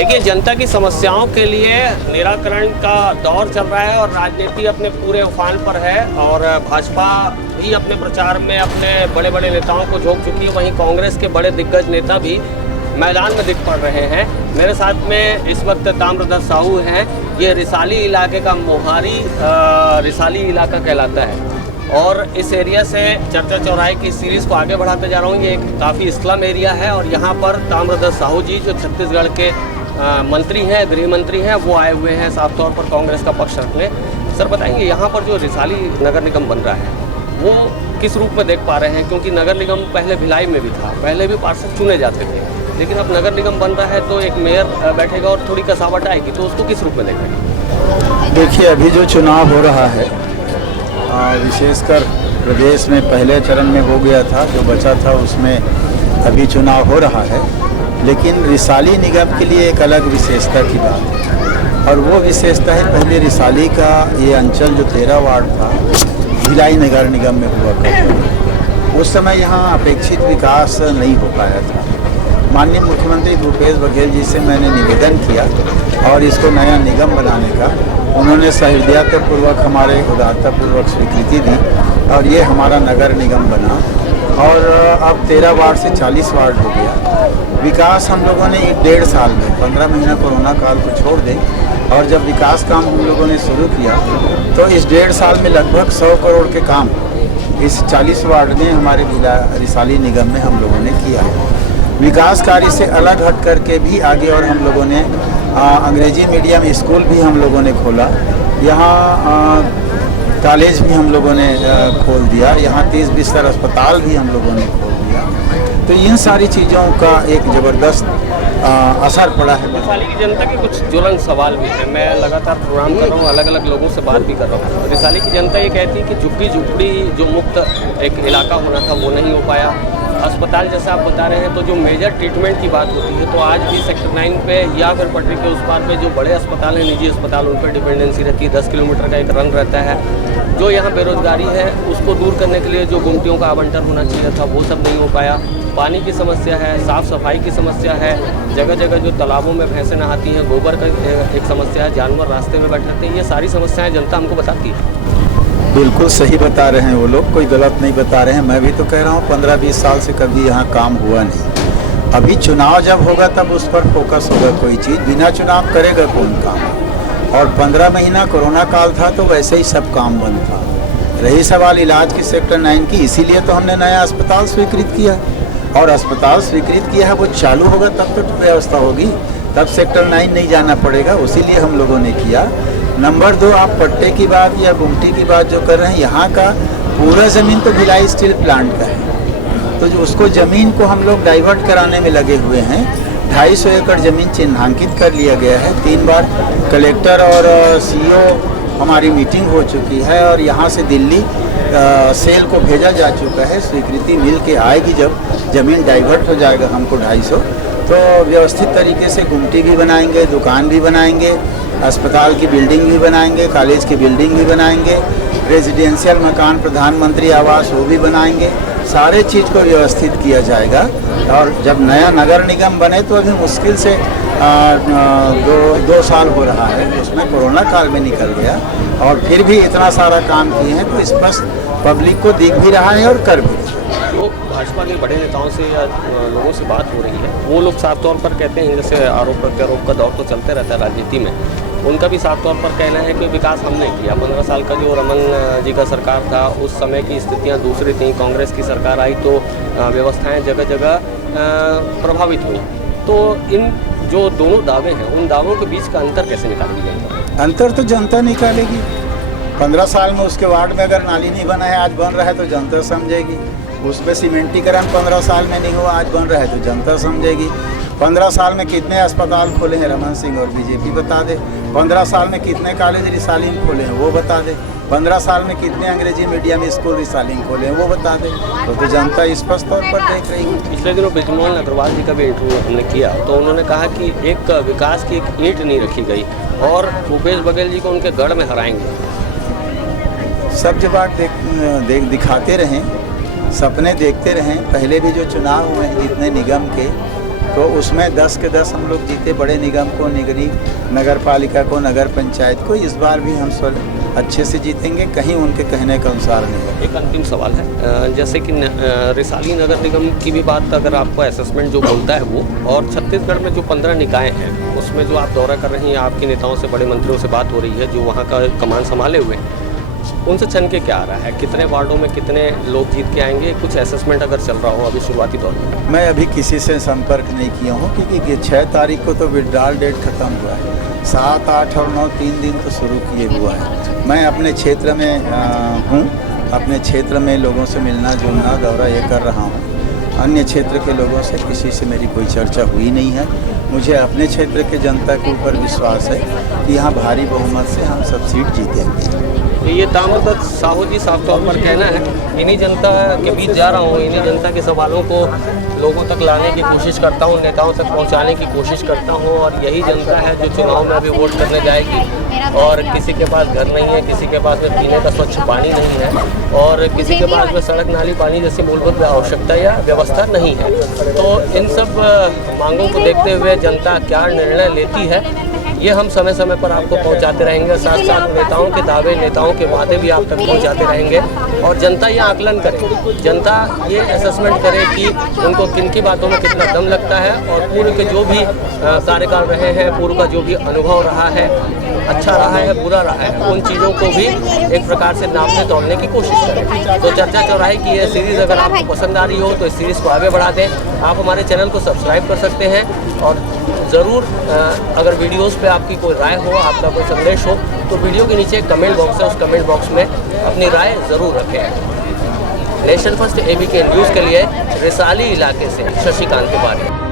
देखिए, जनता की समस्याओं के लिए निराकरण का दौर चल रहा है और राजनीति अपने पूरे उफान पर है और भाजपा भी अपने प्रचार में अपने बड़े बड़े नेताओं को झोंक चुकी है। वहीं कांग्रेस के बड़े दिग्गज नेता भी मैदान में दिख पड़ रहे हैं। मेरे साथ में इस वक्त ताम्रध्वज साहू हैं। ये रिसाली इलाके का मोहारी रिसाली इलाका कहलाता है और इस एरिया से चर्चा चौराहे की सीरीज़ को आगे बढ़ाते जा रहा हूँ। ये एक काफ़ी स्लम एरिया है और यहाँ पर ताम्रध्वज साहू जी जो छत्तीसगढ़ के मंत्री हैं, गृह मंत्री हैं, वो आए हुए हैं साफ तौर पर कांग्रेस का पक्ष रखने। सर बताएंगे, यहाँ पर जो रिसाली नगर निगम बन रहा है वो किस रूप में देख पा रहे हैं? क्योंकि नगर निगम पहले भिलाई में भी था, पहले भी पार्षद चुने जाते थे, लेकिन अब नगर निगम बन रहा है तो एक मेयर बैठेगा और थोड़ी कसावट आएगी, तो उसको किस रूप में देख रहे हैं? देखिए, अभी जो चुनाव हो रहा है विशेषकर प्रदेश में पहले चरण में हो गया था, जो बचा था उसमें अभी चुनाव हो रहा है, लेकिन रिसाली निगम के लिए एक अलग विशेषता की बात है और वो विशेषता है पहले रिसाली का ये अंचल जो 13 वार्ड था भिलाई नगर निगम में हुआ करता। उस समय यहाँ अपेक्षित विकास नहीं हो पाया था। माननीय मुख्यमंत्री भूपेश बघेल जी से मैंने निवेदन किया और इसको नया निगम बनाने का उन्होंने सहृदयतापूर्वक हमारे उदारतापूर्वक स्वीकृति दी और ये हमारा नगर निगम बना और अब 13 वार्ड से 40 वार्ड हो गया। विकास हम लोगों ने 1.5 साल में 15 महीना कोरोना काल को छोड़ दें और जब विकास काम हम लोगों ने शुरू किया तो इस 1.5 साल में लगभग 100 करोड़ के काम इस 40 वार्ड में हमारे रिसाली निगम में हम लोगों ने किया है। विकास कार्य से अलग हट करके भी आगे और हम लोगों ने अंग्रेजी मीडियम स्कूल भी हम लोगों ने खोला, यहाँ कॉलेज भी हम लोगों ने खोल दिया, यहाँ 30 बिस्तर अस्पताल भी हम लोगों ने खोल दिया। तो इन सारी चीज़ों का एक ज़बरदस्त असर पड़ा है। रिसाली की जनता के कुछ ज्वलन सवाल भी हैं। मैं लगातार प्रोग्राम कर रहा हूँ, अलग अलग लोगों से बात भी कर रहा हूँ। रिसाली की जनता ये कहती है कि झुग्गी झुपड़ी जो मुक्त एक इलाका होना था वो नहीं हो पाया। अस्पताल जैसा आप बता रहे हैं तो जो मेजर ट्रीटमेंट की बात होती है तो आज भी सेक्टर 9 पे या फिर पटरी के उस पार पे जो बड़े अस्पताल हैं, निजी अस्पताल, उन पर डिपेंडेंसी रहती है। 10 किलोमीटर का एक रन रहता है। जो यहाँ बेरोजगारी है उसको दूर करने के लिए जो गुमटियों का आवंटन होना चाहिए था वो सब नहीं हो पाया। पानी की समस्या है, साफ़ सफाई की समस्या है, जगह जगह जो तालाबों में भैंसें नहाती हैं, गोबर का एक समस्या है, जानवर रास्ते में बैठे रहते हैं। ये सारी समस्याएँ जनता हमको बताती है। बिल्कुल सही बता रहे हैं वो लोग, कोई गलत नहीं बता रहे हैं। मैं भी तो कह रहा हूँ 15-20 साल से कभी यहाँ काम हुआ नहीं। अभी चुनाव जब होगा तब उस पर फोकस होगा कोई चीज़, बिना चुनाव करेगा कौन काम। और 15 महीना कोरोना काल था तो वैसे ही सब काम बंद था। रही सवाल इलाज की सेक्टर 9 की, इसीलिए तो हमने नया अस्पताल स्वीकृत किया और अस्पताल स्वीकृत किया है वो चालू होगा तब तो व्यवस्था होगी, तब सेक्टर 9 नहीं जाना पड़ेगा, उसीलिए हम लोगों ने किया। नंबर 2, आप पट्टे की बात या गुमटी की बात जो कर रहे हैं, यहाँ का पूरा ज़मीन तो भिलाई स्टील प्लांट का है, तो जो उसको ज़मीन को हम लोग डाइवर्ट कराने में लगे हुए हैं। 250 एकड़ ज़मीन चिन्हांकित कर लिया गया है। 3 बार कलेक्टर और CEO हमारी मीटिंग हो चुकी है और यहाँ से दिल्ली सेल को भेजा जा चुका है। स्वीकृति मिल के आएगी, जब ज़मीन डाइवर्ट हो जाएगा हमको 250, तो व्यवस्थित तरीके से गुमटी भी बनाएंगे, दुकान भी बनाएंगे, अस्पताल की बिल्डिंग भी बनाएंगे, कॉलेज की बिल्डिंग भी बनाएंगे, रेजिडेंशियल मकान प्रधानमंत्री आवास वो भी बनाएंगे। सारे चीज़ को व्यवस्थित किया जाएगा और जब नया नगर निगम बने तो अभी मुश्किल से 2 साल हो रहा है, उसमें कोरोना काल में निकल गया और फिर भी इतना सारा काम किए हैं तो स्पष्ट पब्लिक को दिख भी रहा है और कर भी रहा है। लोग भाजपा के बड़े नेताओं से या लोगों से बात हो रही है, वो लोग साफ तौर पर कहते हैं, जैसे आरोप प्रत्यारोप का दौर तो चलते रहता है राजनीति में, उनका भी साफ तौर पर कहना है कि विकास हमने किया। 15 साल का जो रमन जी का सरकार था उस समय की स्थितियां दूसरी थीं, कांग्रेस की सरकार आई तो व्यवस्थाएं जगह जगह प्रभावित हुई। तो इन जो दोनों दावे हैं उन दावों के बीच का अंतर कैसे निकालेगी जनता? अंतर तो जनता निकालेगी। 15 साल में उसके वार्ड में अगर नाली नहीं बना है, आज बन रहा है तो जनता समझेगी। उस पर सीमेंटीकरण 15 साल में नहीं हुआ, आज बन रहा है तो जनता समझेगी। 15 साल में कितने अस्पताल खोले हैं रमन सिंह और बीजेपी बता दे। 15 साल में कितने कॉलेज रिसाली में खोले हैं वो बता दे। 15 साल में कितने अंग्रेजी मीडियम स्कूल रिसाली में खोले हैं वो बता दे, तो जनता स्पष्ट तौर पर देख रही है। पिछले दिनों बिजमोहन अग्रवाल जी का भी इंटरव्यू हमने किया तो उन्होंने कहा कि एक विकास की एक ईंट नहीं रखी गई और भूपेश बघेल जी को उनके गढ़ में हराएंगे। सब जब बात दिखाते रहें, सपने देखते रहें। पहले भी जो चुनाव हुए हैं जितने निगम के, तो उसमें 10 के 10 हम लोग जीते, बड़े निगम को, नगर पालिका को, नगर पंचायत को। इस बार भी हम अच्छे से जीतेंगे, कहीं उनके कहने के अनुसार नहीं। एक अंतिम सवाल है, जैसे कि रिसाली नगर निगम की भी बात अगर आपको असेसमेंट जो बोलता है वो, और छत्तीसगढ़ में जो 15 निकाय हैं उसमें जो आप दौरा कर रही हैं, आपके नेताओं से, बड़े मंत्रियों से बात हो रही है जो वहाँ का कमान संभाले हुए हैं, उनसे छन के क्या आ रहा है? कितने वार्डों में कितने लोग जीत के आएंगे? कुछ असेसमेंट अगर चल रहा हो अभी शुरुआती दौर में। मैं अभी किसी से संपर्क नहीं किया हूँ, क्योंकि 6 तारीख को तो विड्रॉल डेट ख़त्म हुआ है। 7, 8 और 9 3 दिन तो शुरू किए हुआ है। मैं अपने क्षेत्र में हूँ, अपने क्षेत्र में लोगों से मिलना जुलना, दौरा ये कर रहा हूँ। अन्य क्षेत्र के लोगों से किसी से मेरी कोई चर्चा हुई नहीं है। मुझे अपने क्षेत्र के जनता के ऊपर विश्वास है कि यहाँ भारी बहुमत से हम सब सीट जीतेंगे। ये दामोदर साहू जी साफ तौर पर कहना है, इन्हीं जनता के बीच जा रहा हूँ, इन्हीं जनता के सवालों को लोगों तक लाने की कोशिश करता हूँ, नेताओं तक पहुँचाने की कोशिश करता हूँ, और यही जनता है जो चुनाव में अभी वोट करने जाएगी। और किसी के पास घर नहीं है, किसी के पास में पीने का स्वच्छ पानी नहीं है, और किसी के पास में सड़क नाली पानी जैसी मूलभूत आवश्यकता या व्यवस्था नहीं है। तो इन सब मांगों को देखते हुए जनता क्या निर्णय लेती है, ये हम समय समय पर आपको पहुंचाते रहेंगे। साथ साथ नेताओं के दावे, नेताओं के वादे भी आप तक पहुंचाते रहेंगे, और जनता ये आकलन करे, जनता ये असेसमेंट करे कि उनको किन की बातों में कितना दम लगता है, और पूर्व के जो भी कार्यकाल रहे हैं, पूर्व का जो भी अनुभव रहा है, अच्छा रहा है, बुरा रहा है, उन चीज़ों को भी एक प्रकार से नापने तोड़ने की कोशिश करें। तो चर्चा चौराहे की ये सीरीज़ अगर आपको पसंद आ रही हो तो इस सीरीज़ को आगे बढ़ा दें। आप हमारे चैनल को सब्सक्राइब कर सकते हैं, और ज़रूर अगर वीडियोस पे आपकी कोई राय हो, आपका कोई संदेश हो, तो वीडियो के नीचे कमेंट बॉक्स है, उस कमेंट बॉक्स में अपनी राय ज़रूर रखें। नेशन फर्स्ट ABK न्यूज़ के लिए रिसाली इलाके से शशिकांत तिवारी।